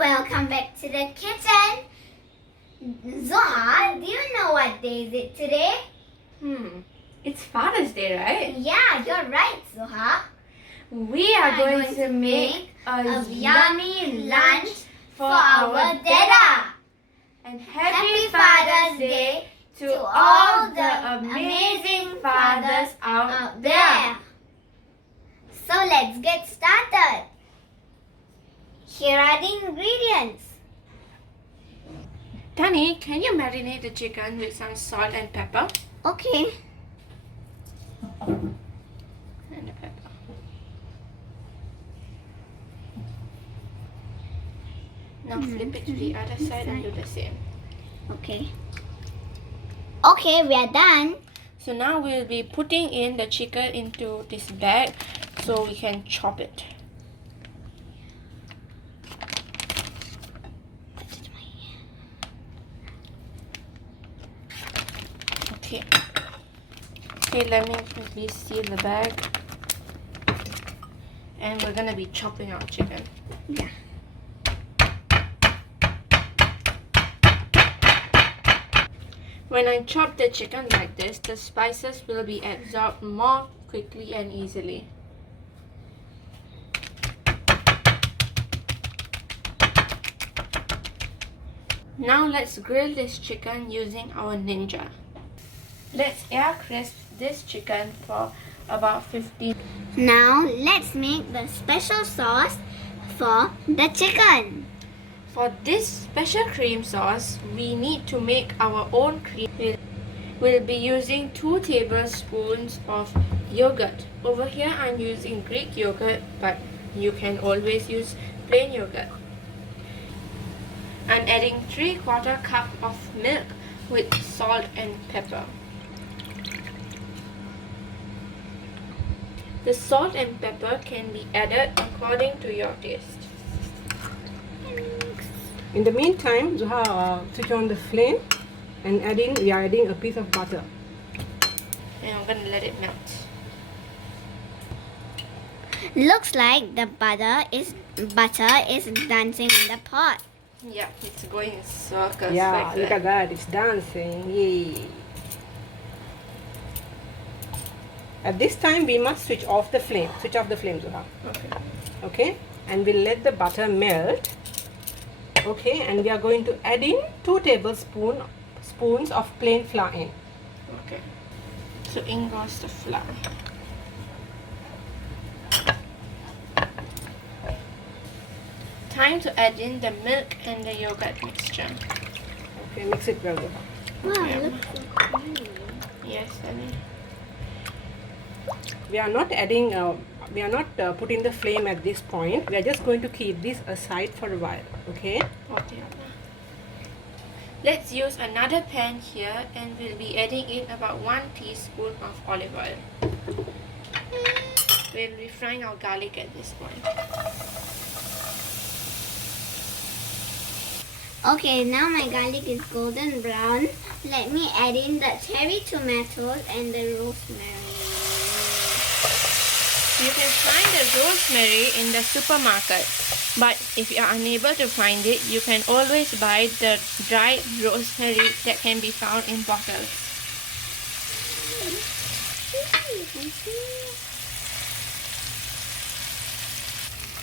Welcome back to the kitchen. Zuha, do you know what day is it today? It's Father's Day, right? Yeah, you're right, Zuha. We are going to make a yummy lunch for our dada. And happy Father's Day to all the amazing fathers out there. So let's get started. Here are the ingredients. Tani, can you marinate the chicken with some salt and pepper? Okay. And the pepper. Now flip it to the other side and do the same. Okay. Okay, we are done. So now we'll be putting in the chicken into this bag so we can chop it. Okay, let me quickly seal the bag. And we're gonna be chopping our chicken. Yeah. When I chop the chicken like this, the spices will be absorbed more quickly and easily. Now let's grill this chicken using our Ninja. Let's air crisp this chicken for about 15 minutes. Now let's make the special sauce for the chicken. For this special cream sauce, we need to make our own cream. We'll be using 2 tablespoons of yogurt. Over here I'm using Greek yogurt, but you can always use plain yogurt. I'm adding 3/4 cup of milk with salt and pepper. The salt and pepper can be added according to your taste. In the meantime, Zuha, switch on the flame and we are adding a piece of butter. And I'm gonna let it melt. Looks like the butter is dancing in the pot. Yeah, it's going in circles Yeah, like look that. at that, it's dancing. Yay! At this time, we must switch off the flame. Switch off the flame, Zuha. Okay. Okay, and we'll let the butter melt. Okay, and we are going to add in 2 tablespoons of plain flour in. Okay. So in goes the flour. Time to add in the milk and the yogurt mixture. Okay, mix it well, Zuha. Wow, Yeah. looks so creamy. Yes, Annie. We are not putting the flame at this point. We are just going to keep this aside for a while. Okay. Okay. Let's use another pan here and we'll be adding in about 1 teaspoon of olive oil. We'll be frying our garlic at this point. Okay, now my garlic is golden brown. Let me add in the cherry tomatoes and the rosemary. You can find the rosemary in the supermarket, but if you are unable to find it, you can always buy the dried rosemary that can be found in bottles.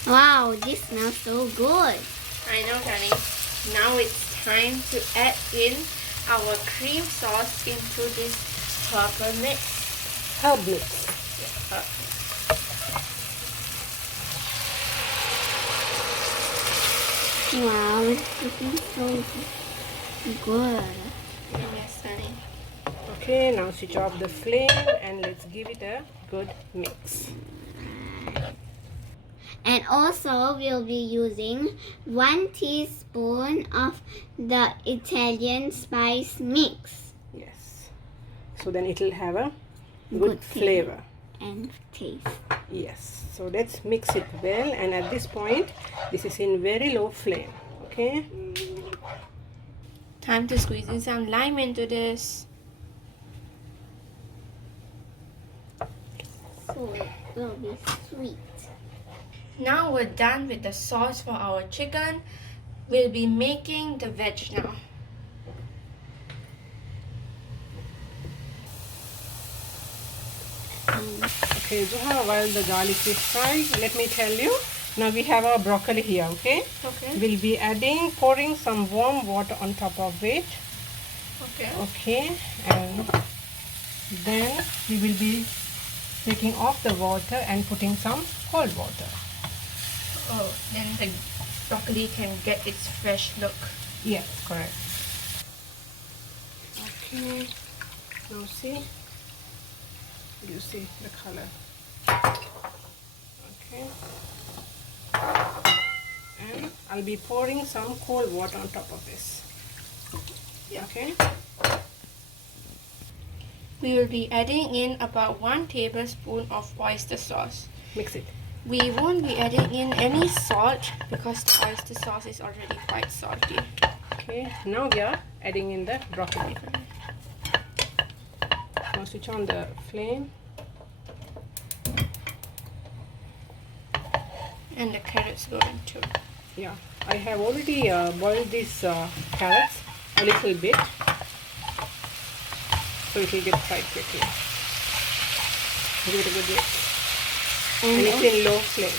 Wow, this smells so good. I know, Tani. Now it's time to add in our cream sauce into this purple mix. Herb mix. Yeah, Wow, this is so good. yes, Tani. Okay, now switch off the flame and let's give it a good mix. And also we'll be using 1 teaspoon of the Italian spice mix Yes. So then it will have a good Good flavor. and taste. Yes. So let's mix it well, and at this point, this is in very low flame. Okay. Time to squeeze in some lime into this. So it will be sweet. Now we're done with the sauce for our chicken. We'll be making the veg now. Okay, Zuha, while the garlic is frying, let me tell you. Now we have our broccoli here, okay? Okay. We'll be pouring some warm water on top of it. Okay. Okay, and then we will be taking off the water and putting some cold water. Oh, then the broccoli can get its fresh look. Yes, correct. Okay, now see, you see the color. Okay, and I'll be pouring some cold water on top of this. Okay. We will be adding in about 1 tablespoon of oyster sauce. Mix it. We won't be adding in any salt because the oyster sauce is already quite salty. Okay, now we are adding in the broccoli. Now switch on the flame. And the carrots going too. Yeah, I have already boiled these carrots a little bit, so it will get fried quickly. Give it a good mix. And it's in low flame.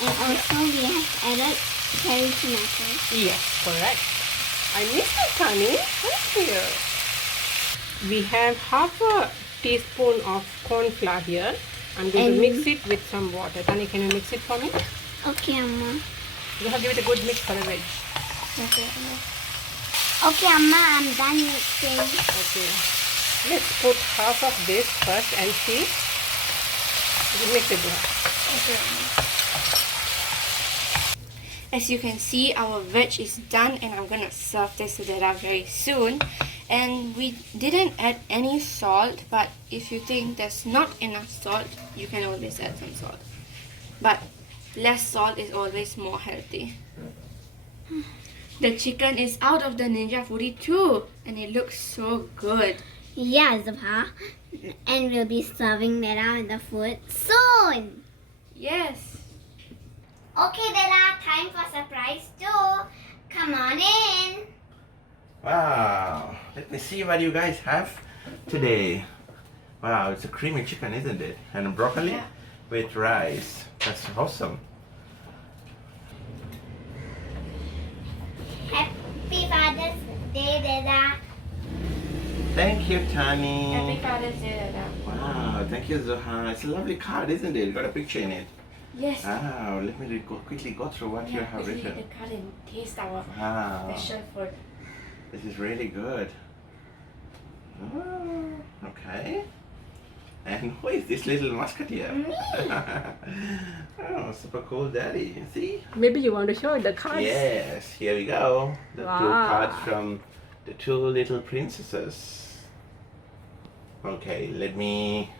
And also we have added cherry tomatoes. Yes, correct. I missed it, Tani. Thank you. We have half a teaspoon of corn flour here. I'm going to mix it with some water. Tani, can you mix it for me? Okay, Amma. You have to give it a good mix for the veg. Okay, Amma, I'm done mixing. Okay. Let's put half of this first and see. You mix it well. As you can see, our veg is done and I'm gonna serve this to Dada very soon. And we didn't add any salt, but if you think there's not enough salt, you can always add some salt. But less salt is always more healthy. The chicken is out of the Ninja Foodie too, and it looks so good. Yeah, Zuha. And we'll be serving Dada with the food soon. Yes. Okay, Dada, time for surprise too. Come on in. Wow, let me see what you guys have today. Wow, it's a creamy chicken, isn't it? And broccoli Yeah. with rice. That's awesome. Happy Father's Day, Dada. Thank you, Tani. Happy Father's Day, Dada. Wow, thank you, Zuha. It's a lovely card, isn't it? Got a picture in it. Yes. Wow, let me quickly go through what you have quickly written. the card and taste our Wow, special food. this is really good. Oh, okay. And who is this little musketeer? Oh, super cool daddy. See? Maybe you want to show the cards? Yes, here we go. The two Wow. cards from the two little princesses. Okay, let me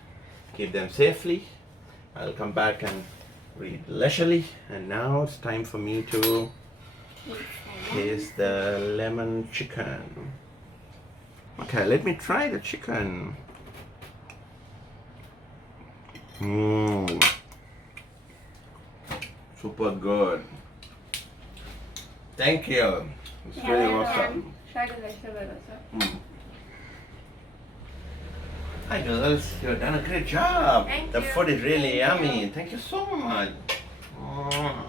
keep them safely. I'll come back and read leisurely. And now it's time for me to taste the lemon chicken. Okay, let me try the chicken. Mmm. Super good. Thank you. It's really awesome. Try the vegetable also. Mm. Hi girls, you've done a great job. Thank The you. food is really yummy. Thank you so much. Mm.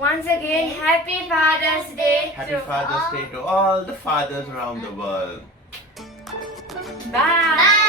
Once again, Happy Father's Day Happy to Father's Day to all the fathers around the world. Bye. Bye.